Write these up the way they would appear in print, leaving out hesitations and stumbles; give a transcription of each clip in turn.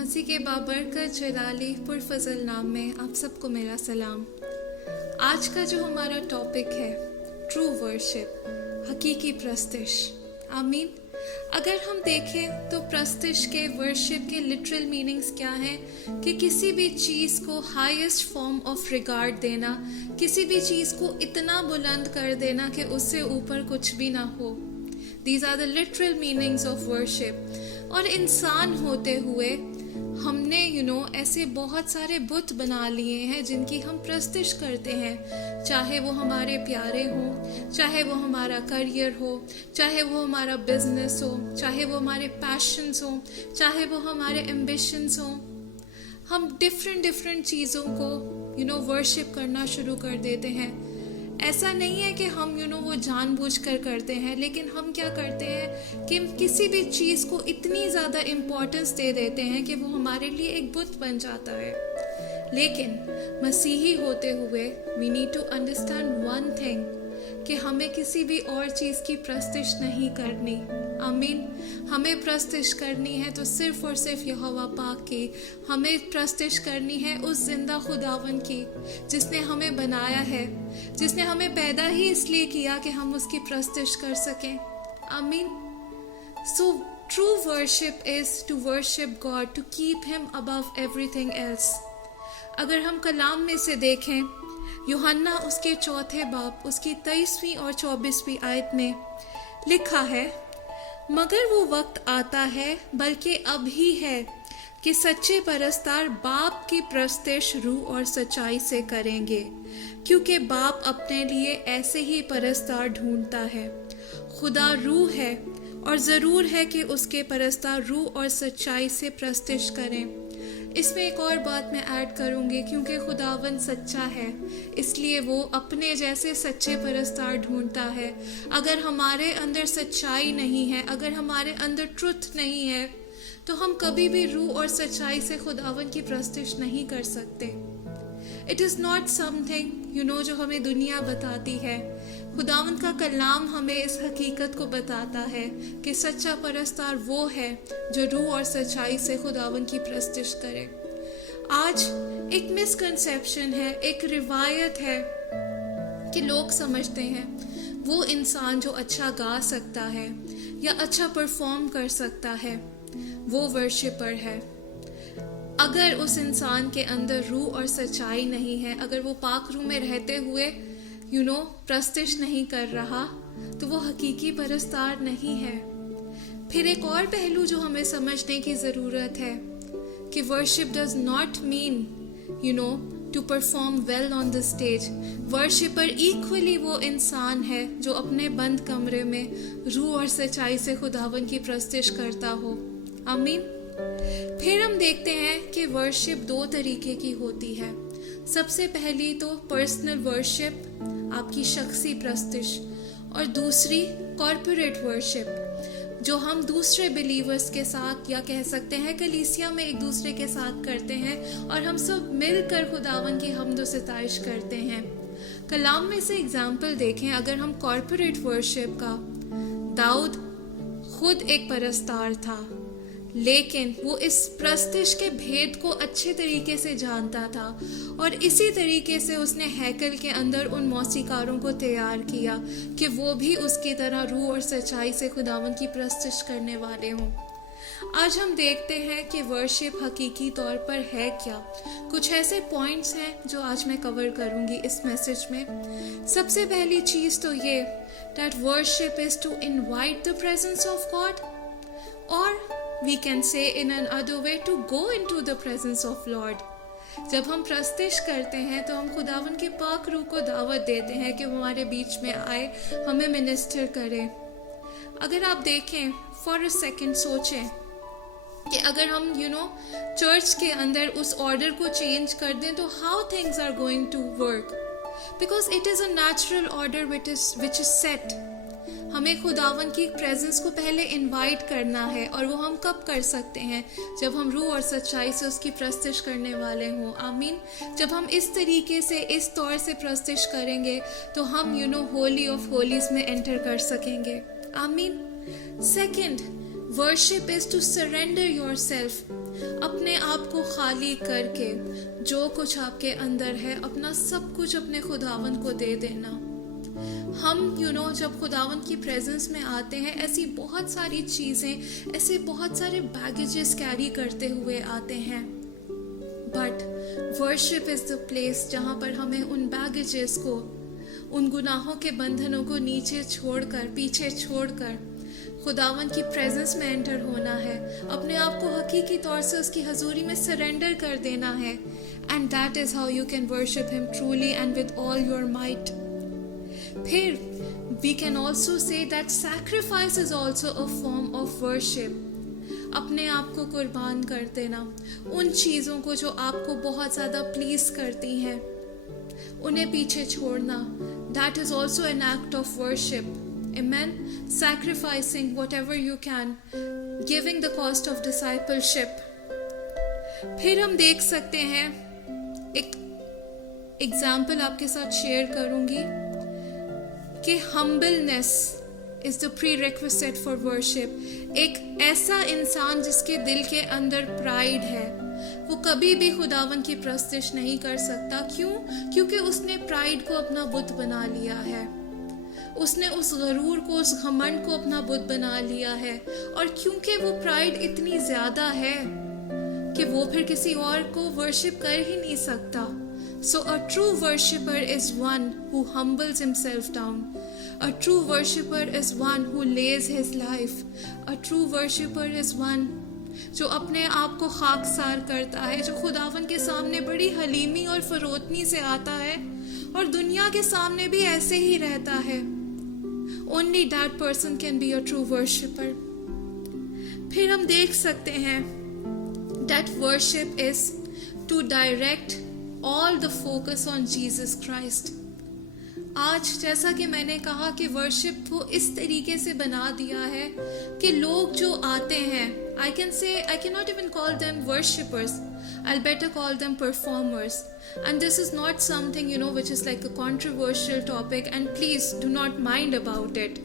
मसीह के बाबरकत जलाली पुरफजल नाम में आप सबको मेरा सलाम। आज का जो हमारा टॉपिक है ट्रू वर्शिप, हकीकी प्रस्तिश। आमीन। अगर हम देखें तो प्रस्तिश के वर्शिप के लिटरल मीनिंग्स क्या हैं कि किसी भी चीज़ को हाईएस्ट फॉर्म ऑफ रिगार्ड देना, किसी भी चीज़ को इतना बुलंद कर देना कि उससे ऊपर कुछ भी ना हो। These are the literal meanings of worship। और इंसान होते हुए हमने ऐसे बहुत सारे बुत बना लिए हैं जिनकी हम प्रस्तिश करते हैं, चाहे वो हमारे प्यारे हों, चाहे वो हमारा करियर हो, चाहे वो हमारा बिजनेस हो, चाहे वो हमारे पैशंस हो, चाहे वो हमारे एम्बिशंस हो। हम डिफरेंट चीज़ों को वर्शिप करना शुरू कर देते हैं। ऐसा नहीं है कि हम वो जानबूझकर करते हैं, लेकिन हम क्या करते हैं कि किसी भी चीज़ को इतनी ज़्यादा इम्पोर्टेंस दे देते हैं कि वो हमारे लिए एक बुत बन जाता है। लेकिन मसीही होते हुए we need to understand one thing कि हमें किसी भी और चीज़ की प्रस्तिश नहीं करनी। आमीन। हमें प्रस्तिश करनी है तो सिर्फ और सिर्फ यहोवा पाक की। हमें प्रस्तिश करनी है उस जिंदा खुदावन की जिसने हमें बनाया है, जिसने हमें पैदा ही इसलिए किया कि हम उसकी प्रस्तिश कर सकें। आमीन। So true worship is to worship God, to keep him above everything else. अगर हम कलाम में से देखें, यूहन्ना उसके 4 बाब उसकी 23वीं और 24वीं आयत में लिखा है, मगर वो वक्त आता है, बल्कि अब ही है, कि सच्चे परस्तार बाप की प्रस्तिश रूह और सच्चाई से करेंगे, क्योंकि बाप अपने लिए ऐसे ही परस्तार ढूंढता है। खुदा रूह है और ज़रूर है कि उसके परस्तार रूह और सच्चाई से प्रस्तिश करें। इसमें एक और बात मैं ऐड करूँगी, क्योंकि खुदावन सच्चा है इसलिए वो अपने जैसे सच्चे परस्तार ढूंढता है। अगर हमारे अंदर सच्चाई नहीं है, अगर हमारे अंदर ट्रुथ नहीं है, तो हम कभी भी रूह और सच्चाई से खुदावन की प्रस्तिश नहीं कर सकते। इट इज़ नॉट समथिंग जो हमें दुनिया बताती है। खुदावन का कलाम हमें इस हकीकत को बताता है कि सच्चा परस्तार वो है जो रूह और सच्चाई से खुदावन की प्रस्तिश करे। आज एक मिसकंसेप्शन है, एक रिवायत है कि लोग समझते हैं वो इंसान जो अच्छा गा सकता है या अच्छा परफॉर्म कर सकता है वो वर्शिपर है। अगर उस इंसान के अंदर रूह और सच्चाई नहीं है, अगर वो पाक रूह में रहते हुए प्रस्तिश नहीं कर रहा, तो वो हकीकी परस्तार नहीं है। फिर एक और पहलू जो हमें समझने की ज़रूरत है कि worship does not mean to perform well on the stage. Worshipper equally वो इंसान है जो अपने बंद कमरे में रूह और सच्चाई से खुदावन की प्रस्तिश करता हो। आमीन। फिर हम देखते हैं कि वर्शिप 2 तरीके की होती है। सबसे पहली तो पर्सनल वर्शिप, आपकी शख्सी प्रस्तिश, और दूसरी कॉर्पोरेट वर्शिप जो हम दूसरे बिलीवर्स के साथ या कह सकते हैं कलीसिया में एक दूसरे के साथ करते हैं और हम सब मिलकर खुदावन की हम्द व सिताइश करते हैं। कलाम में से एग्जाम्पल देखें, अगर हम कॉर्पोरेट वर्शिप का, दाऊद खुद एक परस्तार था, लेकिन वो इस प्रस्तिश के भेद को अच्छे तरीके से जानता था और इसी तरीके से उसने हैकल के अंदर उन मौसीकारों को तैयार किया कि वो भी उसकी तरह रूह और सच्चाई से खुदावन की प्रस्तिश करने वाले हों। आज हम देखते हैं कि वर्शिप हकीकी तौर पर है क्या। कुछ ऐसे पॉइंट्स हैं जो आज मैं कवर करूंगी इस मैसेज में। सबसे पहली चीज़ तो ये that worship is to invite the presence of God, और we can say in another way to go into the presence of Lord। जब हम प्रस्तिश करते हैं तो हम खुदावन के पाक रूह को दावत देते हैं कि वो हमारे बीच में आए, हमें मिनिस्टर करे। अगर आप देखें फॉर अ सेकेंड, सोचें कि अगर हम चर्च के अंदर उस ऑर्डर को चेंज कर दें तो how things are going to work, because it is a natural order which is set. हमें खुदावन की प्रेजेंस को पहले इनवाइट करना है, और वो हम कब कर सकते हैं? जब हम रूह और सच्चाई से उसकी प्रस्तिश करने वाले हों। आमीन। जब हम इस तरीके से, इस तौर से प्रस्तिश करेंगे तो हम होली ऑफ होलीज में एंटर कर सकेंगे। आमीन। Second, worship is to surrender yourself, अपने आप को खाली करके जो कुछ आपके अंदर है अपना सब कुछ अपने खुदावन को दे देना। हम जब खुदावन की प्रेजेंस में आते हैं ऐसी बहुत सारी चीज़ें, ऐसे बहुत सारे बैगेजेस कैरी करते हुए आते हैं, but worship is the place जहाँ पर हमें उन बैगेजेस को, उन गुनाहों के बंधनों को नीचे छोड़कर, पीछे छोड़कर खुदावन की प्रेजेंस में एंटर होना है, अपने आप को हकीकी तौर से उसकी हजूरी में सरेंडर कर देना है। And that is how you can worship him truly and with all your might. फिर we can also say that sacrifice is also a form of worship. अपने आप को कुर्बान कर देना, उन चीज़ों को जो आपको बहुत ज़्यादा प्लीज करती हैं उन्हें पीछे छोड़ना, that is also an act of worship. Amen. Sacrificing whatever you can, giving the cost of discipleship. फिर हम देख सकते हैं, एक एग्जाम्पल आपके साथ शेयर करूंगी कि humbleness is the prerequisite for worship. एक ऐसा इंसान जिसके दिल के अंदर प्राइड है वो कभी भी खुदावन की प्रस्तिश नहीं कर सकता। क्यों? क्योंकि उसने प्राइड को अपना बुत बना लिया है, उसने उस गरूर को, उस घमंड को अपना बुत बना लिया है। और क्योंकि वो प्राइड इतनी ज्यादा है कि वो फिर किसी और को वर्शिप कर ही नहीं सकता। So a true worshipper is one who humbles himself down. A true worshipper is one who lays his life. A true worshipper is one जो अपने आप को खाकसार करता है, जो खुदावन के सामने बड़ी हलीमी और फरोतनी से आता है और दुनिया के सामने भी ऐसे ही रहता है। Only that person can be a true worshipper. फिर हम देख सकते हैं that worship is to direct all the focus on Jesus Christ. आज जैसा कि मैंने कहा कि वर्शिप को इस तरीके से बना दिया है कि लोग जो आते हैं, I cannot even call them worshippers. I'll better call them performers. And this is not something, which is like a controversial topic, and please do not mind about it.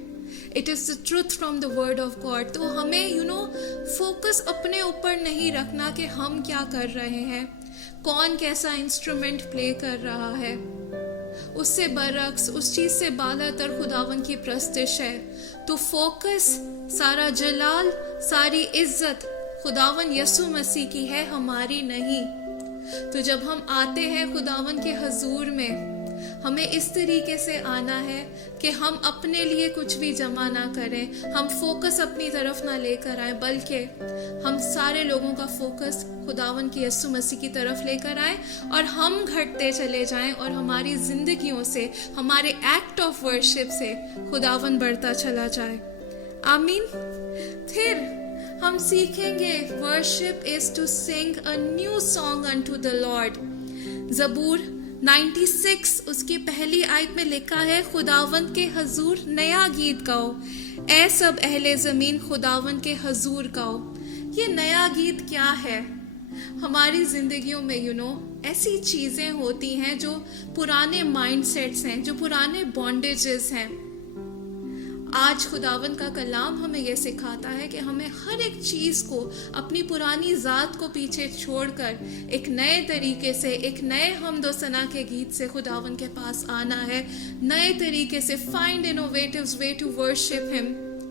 It is the truth from the word of God. तो हमें, focus अपने ऊपर नहीं रखना कि हम क्या कर रहे हैं, कौन कैसा इंस्ट्रूमेंट प्ले कर रहा है। उससे बरक्स, उस चीज़ से बालातर खुदावन की प्रस्तिश है। तो फोकस, सारा जलाल, सारी इज्जत खुदावन यसु मसीह की है, हमारी नहीं। तो जब हम आते हैं खुदावन के हजूर में, हमें इस तरीके से आना है कि हम अपने लिए कुछ भी जमा ना करें, हम फोकस अपनी तरफ ना लेकर आए, बल्कि हम सारे लोगों का फोकस खुदावन की यसु मसीह की तरफ लेकर आए और हम घटते चले जाएं और हमारी जिंदगियों से, हमारे एक्ट ऑफ वर्शिप से खुदावन बढ़ता चला जाए। आमीन। फिर हम सीखेंगे worship is to sing a new song unto the lord. ज़बूर 96 उसकी पहली आयत में लिखा है, खुदावन के हजूर नया गीत गाओ, ऐ सब अहले ज़मीन खुदावन के हजूर गाओ। ये नया गीत क्या है? हमारी जिंदगियों में ऐसी चीज़ें होती हैं जो पुराने माइंडसेट्स हैं, जो पुराने बॉन्डेजेस हैं। आज खुदावन का कलाम हमें यह सिखाता है कि हमें हर एक चीज़ को, अपनी पुरानी ज़ात को पीछे छोड़कर एक नए तरीके से, एक नए हमदो सना के गीत से खुदावन के पास आना है, नए तरीके से find innovative way to worship him.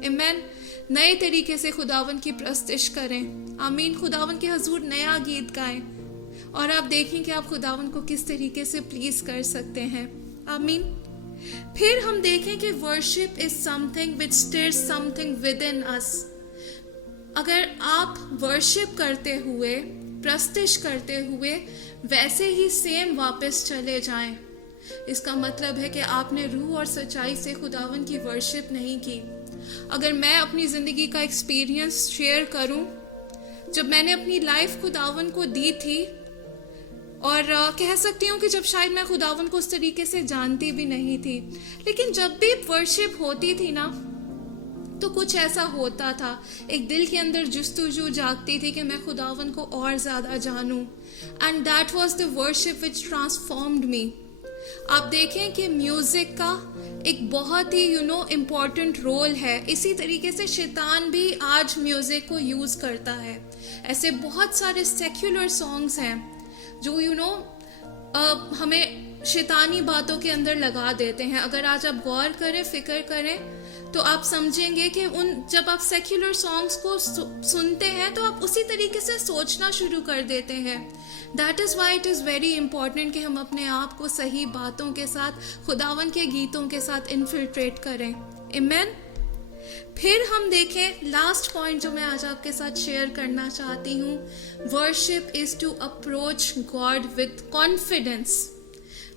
आमीन। नए तरीके से खुदावन की प्रस्तिश करें। आमीन। खुदावन के हजूर नया गीत गाएं और आप देखें कि आप खुदावन को किस तरीके से प्लीज कर सकते हैं। आमीन। फिर हम देखें कि worship is something which stirs something within us. अगर आप वर्शिप करते हुए, प्रस्तिश करते हुए वैसे ही सेम वापस चले जाएं, इसका मतलब है कि आपने रूह और सच्चाई से खुदावन की वर्शिप नहीं की। अगर मैं अपनी जिंदगी का एक्सपीरियंस शेयर करूं, जब मैंने अपनी लाइफ खुदावन को दी थी, और कह सकती हूँ कि जब शायद मैं खुदावन को उस तरीके से जानती भी नहीं थी, लेकिन जब भी वर्शिप होती थी ना, तो कुछ ऐसा होता था, एक दिल के अंदर जुस्तुजू जागती थी कि मैं खुदावन को और ज़्यादा जानूं। And that was the worship which transformed me. आप देखें कि म्यूजिक का एक बहुत ही इम्पॉर्टेंट रोल है। इसी तरीके से शैतान भी आज म्यूजिक को यूज करता है। ऐसे बहुत सारे सेक्युलर सॉन्ग्स हैं जो हमें शैतानी बातों के अंदर लगा देते हैं। अगर आज आप गौर करें, फिक्र करें, तो आप समझेंगे कि जब आप सेक्युलर सॉन्ग्स को सुनते हैं तो आप उसी तरीके से सोचना शुरू कर देते हैं। That is why it is very important कि हम अपने आप को सही बातों के साथ, खुदावन के गीतों के साथ इन्फिल्ट्रेट करें। आमीन। फिर हम देखें लास्ट पॉइंट जो मैं आज आपके साथ शेयर करना चाहती हूँ, worship is to approach God with confidence.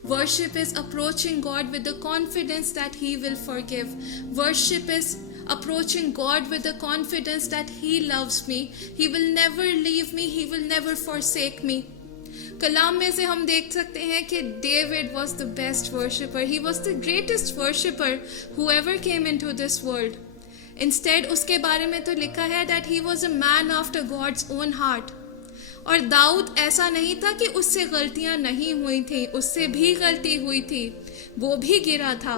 Worship is approaching God with the confidence that He will forgive. Worship is approaching God with the confidence that He loves me. He will never leave me. He will never forsake me. कलाम में से हम देख सकते हैं कि David was the best worshipper. He was the greatest worshipper who ever came into this world. Instead, उसके बारे में तो लिखा है that he was a man after God's own heart. और दाऊद ऐसा नहीं था कि उससे गलतियां नहीं हुई थी, उससे भी गलती हुई थी, वो भी गिरा था।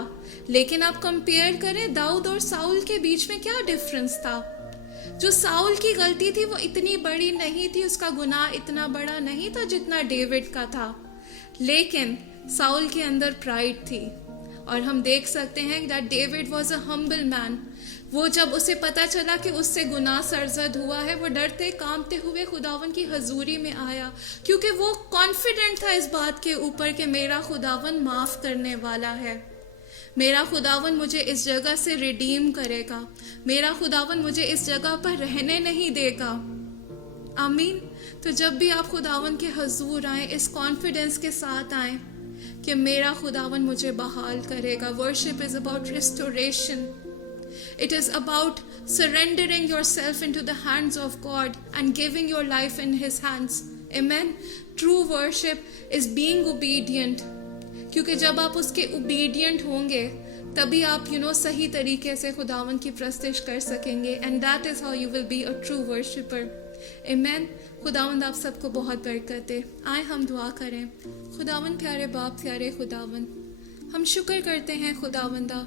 लेकिन आप कंपेयर करें दाऊद और साउल के बीच में क्या डिफरेंस था। जो साउल की गलती थी वो इतनी बड़ी नहीं थी, उसका गुनाह इतना बड़ा नहीं था जितना डेविड का था। लेकिन साउल के अंदर प्राइड थी। और हम देख सकते हैं that David was a humble man. वो जब उसे पता चला कि उससे गुनाह सरजद हुआ है, वो डरते कांपते हुए खुदावन की हजूरी में आया, क्योंकि वो कॉन्फिडेंट था इस बात के ऊपर कि मेरा खुदावन माफ करने वाला है, मेरा खुदावन मुझे इस जगह से रिडीम करेगा, मेरा खुदावन मुझे इस जगह पर रहने नहीं देगा। आमीन। तो जब भी आप खुदावन के हजूर आए, इस कॉन्फिडेंस के साथ आए कि मेरा खुदावन मुझे बहाल करेगा। Worship is about restoration. It is about surrendering yourself into the hands of God and giving your life in His hands. Amen. True worship is being obedient. क्योंकि जब आप उसके obedient होंगे तभी आप सही तरीके से खुदावन की प्रस्तिश कर सकेंगे। And that is how you will be a true worshipper. Amen. खुदावंद आप सबको बहुत बरकत दे। आए हम दुआ करें। खुदावन प्यारे बाप, प्यारे खुदावन, हम शुक्र करते हैं खुदावंदा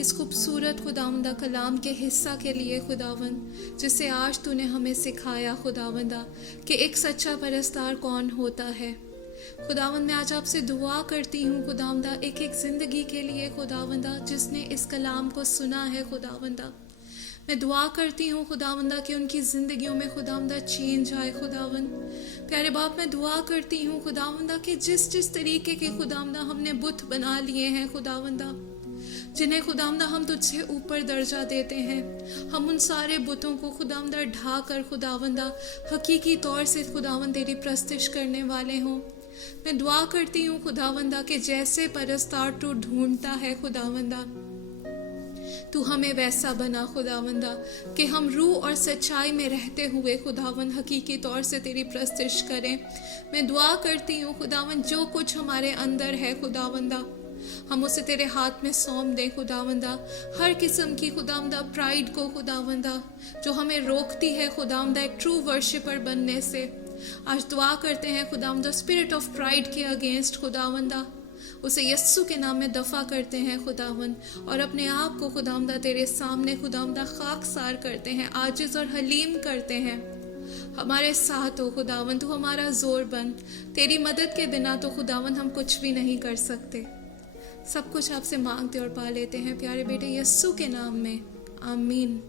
इस खूबसूरत खुदावंदा कलाम के हिस्सा के लिए खुदावंद, जिसे आज तूने हमें सिखाया खुदावंदा कि एक सच्चा परस्तार कौन होता है। खुदावंद मैं आज आपसे दुआ करती हूँ खुदावंदा एक एक जिंदगी के लिए खुदावंदा जिसने इस कलाम को सुना है खुदावंदा। मैं दुआ करती हूँ खुदावंदा कि उनकी ज़िंदगियों में खुदावंदा चेंज आए। खुदावंद प्यारे बाप, मैं दुआ करती हूँ खुदावंदा कि जिस जिस तरीके के खुदावंदा हमने बुत बना लिए हैं खुदावंदा, जिन्हें खुदावंदा हम तुझसे ऊपर दर्जा देते हैं, हम उन सारे बुतों को खुदावंदा ढा कर खुदावंदा हकीकी तौर से खुदावंद तेरी प्रस्तिश करने वाले हों। मैं दुआ करती हूँ खुदावंदा कि जैसे परस्तार तू ढूंढता है खुदावंदा, तू हमें वैसा बना खुदावंदा कि हम रूह और सच्चाई में रहते हुए खुदावंद हकीकी तौर से तेरी प्रस्तिश करें। मैं दुआ करती हूँ खुदावंद जो कुछ हमारे अंदर है खुदावंदा, हम उसे तेरे हाथ में सौंप दें खुदावंदा। हर किस्म की खुदावंदा प्राइड को खुदावंदा जो हमें रोकती है खुदावंदा एक ट्रू वर्शिपर बनने से, आज दुआ करते हैं खुदावंदा स्पिरिट ऑफ प्राइड के अगेंस्ट खुदावंदा उसे यस्सु के नाम में दफा करते हैं खुदावंद, और अपने आप को खुदावंदा तेरे सामने खुदावंदा खाकसार करते हैं, आजिज और हलीम करते हैं। हमारे साथ हो खुदावंद, तू हमारा जोर बन। तेरी मदद के बिना तो खुदावंद हम कुछ भी नहीं कर सकते। सब कुछ आपसे मांगते और पा लेते हैं प्यारे बेटे यस्सु के नाम में, आमीन।